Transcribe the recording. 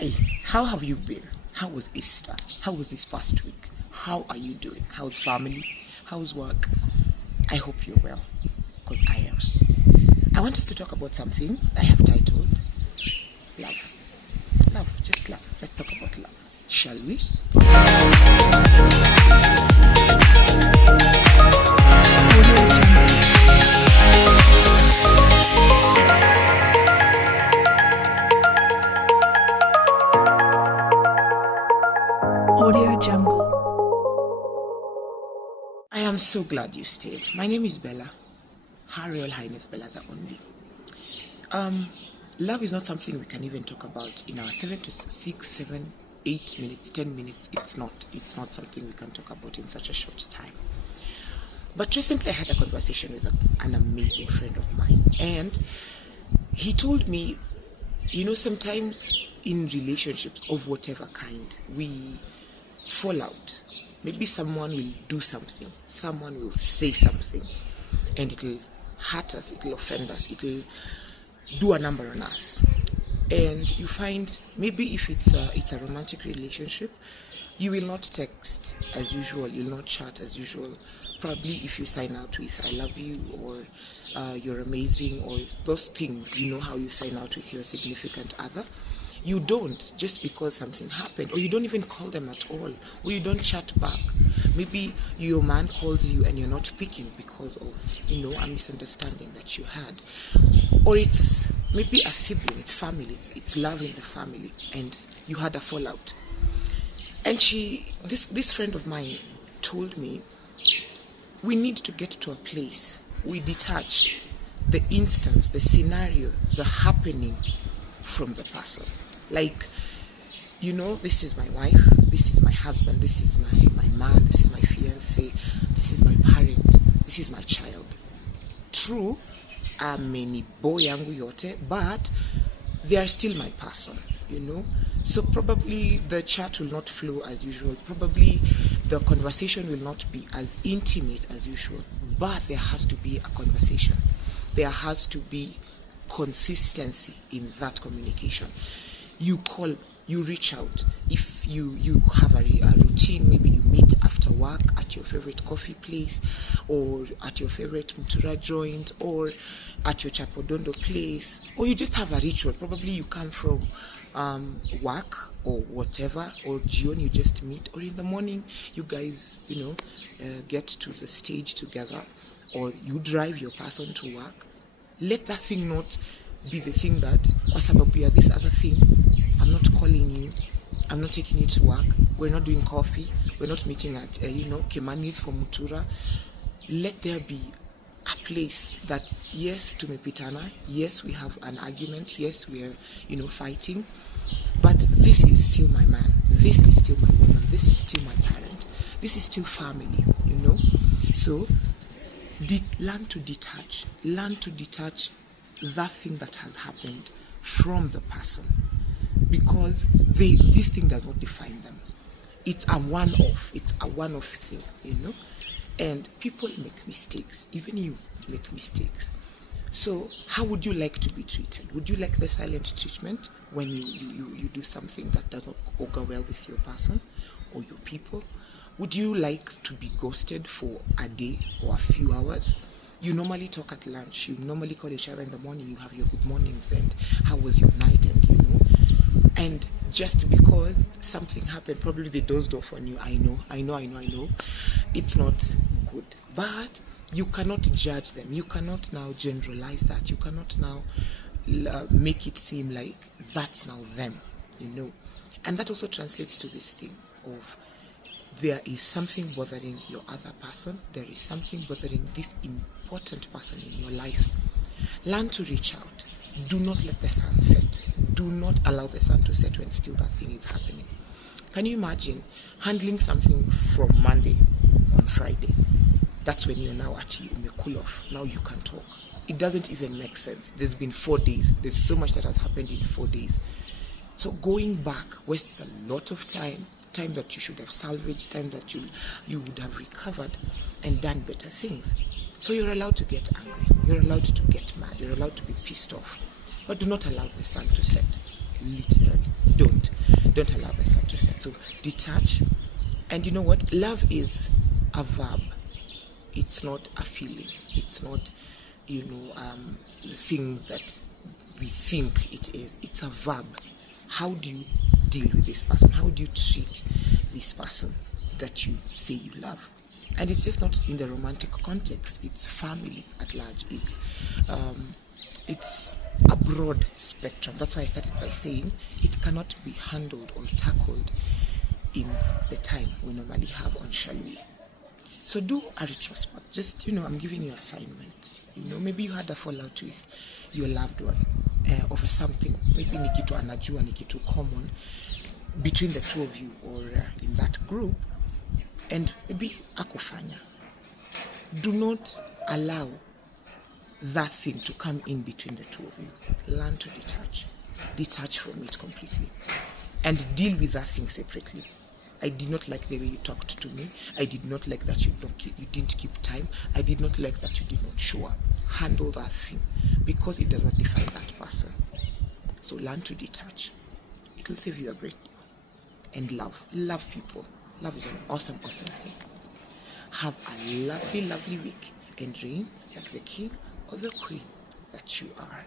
Hi, how have you been? How was Easter? How was this past week? How are you doing? How's family? How's work? I hope you're well, because I am. I want us to talk about something I have titled Love. Love, just love. Let's talk about love, shall we? Audio Jungle. I am so glad you stayed. My name is Bella, Her Royal Highness Bella the Only. Love is not something we can even talk about in our 7 to 6, 7, 8 minutes, 10 minutes. It's not something we can talk about in such a short time. But recently I had a conversation with an amazing friend of mine, and he told me, sometimes in relationships of whatever kind, we fall out. Maybe someone will do something, someone will say something, and it'll hurt us, it'll offend us, it'll do a number on us. And you find, maybe if it's a romantic relationship, you will not text as usual, you'll not chat as usual. Probably if you sign out with I love you, or you're amazing, or those things, how you sign out with your significant other, you don't, just because something happened, or you don't even call them at all, or you don't chat back. Maybe your man calls you and you're not picking because of a misunderstanding that you had, or it's maybe a sibling, it's family, it's love in the family, and you had a fallout. And this friend of mine told me, we need to get to a place we detach the instance, the scenario, the happening from the person. Like, this is my wife, this is my husband, this is my man, this is my fiance, this is my parent, this is my child. True, ameni boy yangu yote, but they are still my person, So probably the chat will not flow as usual. Probably the conversation will not be as intimate as usual, but there has to be a conversation. There has to be consistency in that communication. You call, you reach out. If you have a routine, maybe you meet after work at your favorite coffee place, or at your favorite mutura joint, or at your chapodondo place, or you just have a ritual. Probably you come from work or whatever, or Jion, you just meet, or in the morning you guys get to the stage together, or you drive your person to work. Let that thing not be the thing that, kwa sababu ya this other thing, I'm not calling you, I'm not taking you to work, we're not doing coffee, we're not meeting at Kimani's for Mutura. Let there be a place that, yes, tumepitana, yes, we have an argument, yes, we're fighting, but this is still my man, this is still my woman, this is still my parent, this is still family, So learn to detach that thing that has happened from the person, because this thing does not define them. It's a one-off thing, and people make mistakes, even you make mistakes. So how would you like to be treated? Would you like the silent treatment when you do something that does not augur well with your person or your people? Would you like to be ghosted for a day or a few hours? You normally talk at lunch, you normally call each other in the morning, you have your good mornings and how was your night, and just because something happened, probably they dozed off on you. I know, it's not good, but you cannot judge them, you cannot now generalize that, you cannot now make it seem like that's now them, and that also translates to this thing of, there is something bothering your other person, there is something bothering this important person in your life. Learn to reach out. Do not let the sun set. Do not allow the sun to set when still that thing is happening. Can you imagine handling something from Monday on Friday? That's when you're now at you may cool off. Now you can talk. It doesn't even make sense. There's been 4 days. There's so much that has happened in 4 days. So going back wastes a lot of time that you should have salvaged, time that you would have recovered and done better things. So you're allowed to get angry, you're allowed to get mad, you're allowed to be pissed off, but do not allow the sun to set. Literally, don't. Don't allow the sun to set. So detach. And you know what? Love is a verb. It's not a feeling. It's not, the things that we think it is. It's a verb. How do you deal with this person? How do you treat this person that you say you love? And it's just not in the romantic context. It's family at large. It's a broad spectrum. That's why I started by saying it cannot be handled or tackled in the time we normally have on Shall We. So do a retrospect. Just, I'm giving you assignment. Maybe you had a fallout with your loved one over something. Maybe ni kitu anajua, ni kitu common between the two of you or in that group. And maybe akufanya. Do not allow that thing to come in between the two of you. Learn to detach. Detach from it completely. And deal with that thing separately. I did not like the way you talked to me. I did not like that you didn't keep time. I did not like that you did not show up. Handle that thing because it does not define that person. So learn to detach. It will save you a great deal. And love people. Love is an awesome thing. Have a lovely week and reign like the king or the queen that you are.